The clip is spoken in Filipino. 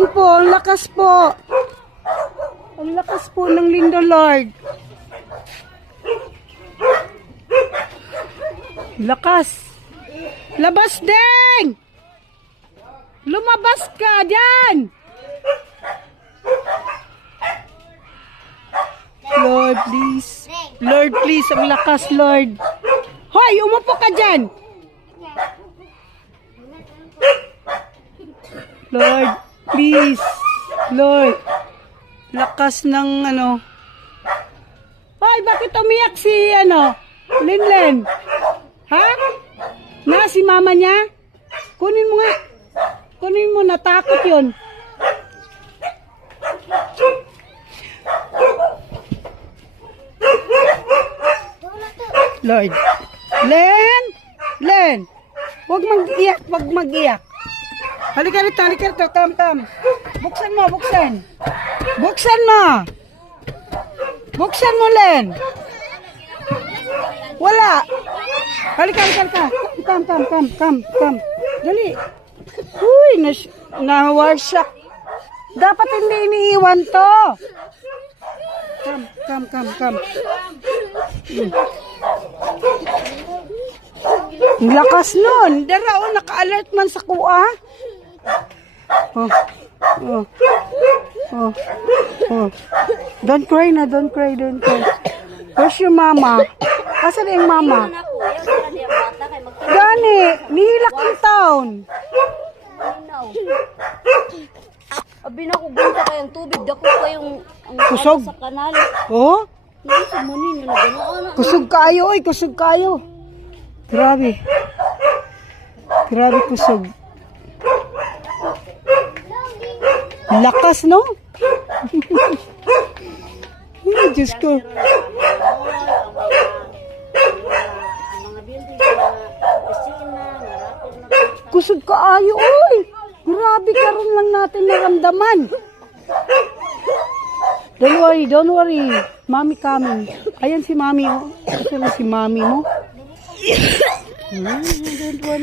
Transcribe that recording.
naman po, ang lakas po. Ang lakas po ng Lindo Lord. Lakas. Labas din! Lumabas ka dyan! Lord, please. Lord, please. Ang lakas, Lord. Hoy, umupo ka dyan! Lord, please. Lord. Lakas ng ano. Hoy, bakit umiyak si Linlen? Ha? Na si mama niya? Kunin mo nga. Kunin mo, natakot yun. Lord. Len. Huwag mag-iyak, huwag mag-iyak. Halika rito. Tam. Buksan mo. Buksan mo, Len. Wala. Halika. Come. Dali. Uy, na-warshock. Dapat hindi iniiwan to. Come. Ang lakas nun. Dara, naka-alert man sa kuha. Oh. Don't cry. Where's your mama? Asan yung mama? Gani, nihilak ang taon. Abi na ko gunta kayong tubig, dako kayong Kusog. sa kanal. Oh? Nasa manin na ganoon. Kusog kayo. Grabe kusog. Lakas, no? Diyos ko. Kusog kaayo, oy! Grabe, karon lang natin naramdaman. Don't worry. Mami coming. Ayan si mami, oh. Ito na si mami mo. Don't worry.